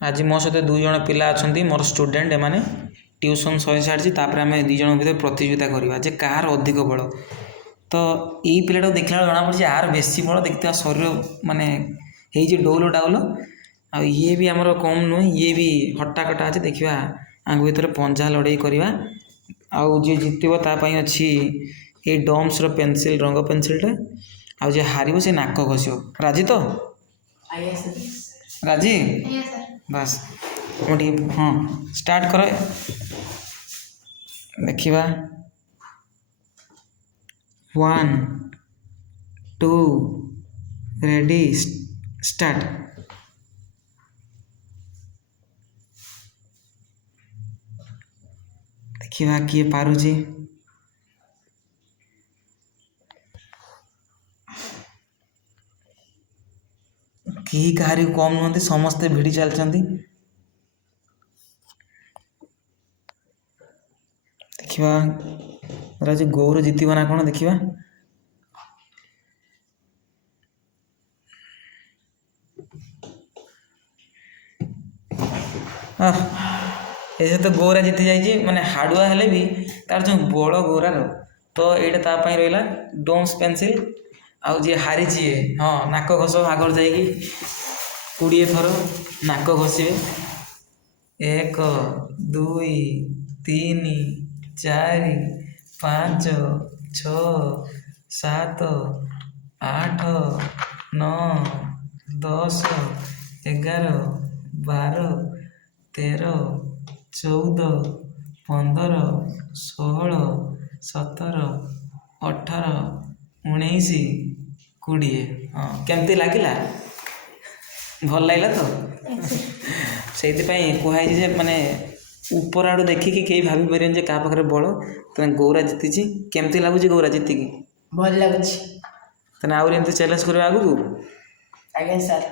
आज मो सहित 2 जन पिला अच्छा मोर स्टूडेंट एमाने ट्यूशन सही सारी आम 2 जन भर प्रतियोगिता करवा जे कार अधिक बल तो यही पिलाटा देखला जना पड़ी यार बेसी बल देखते शरीर माने हो डौल डाउल आ ये भी आमर कम नुहे ये भी हट्टा कटा अच्छे देखा आंग भर पंजा लड़े करवा आउ जी जितब तापाई अच्छी ये डम्स पेनसिल रंग पेनसिलटा आउ जे हार से नाक घस राजी तो राजी बस हाँ स्टार्ट कर देखा 1 2 रेडी स्टार्ट। देखा किए पारुची कहीं कहारी कम नुहति समस्ते भिड़ी चलती। देखा राजी गौर जीतब ना कौन देखा ऐसे तो गौरा जीति जाइए माने हाड़ुआ हेले भी तार जो बड़ गौरार तो ये रहा डोम्स पेनसिल आउ जी हारी जी हाँ नाक घस आगर जा 20 थर नाक घसे 1 2 3 4 5 6 7 8 9 10 11 12 13 14 15 16 17 18 19 20 हाँ केमती लगिला भल लगे तो से कहुई जे माने ऊपर आड़ू देखिकी कई भाभी पारे जे क्या पाखे बल तेना गौरा जीति केमती लगुच गौरा जीतिकी भल लगुच तेना आउरी एमती चैलेंज करवा आगु आज्ञा सर।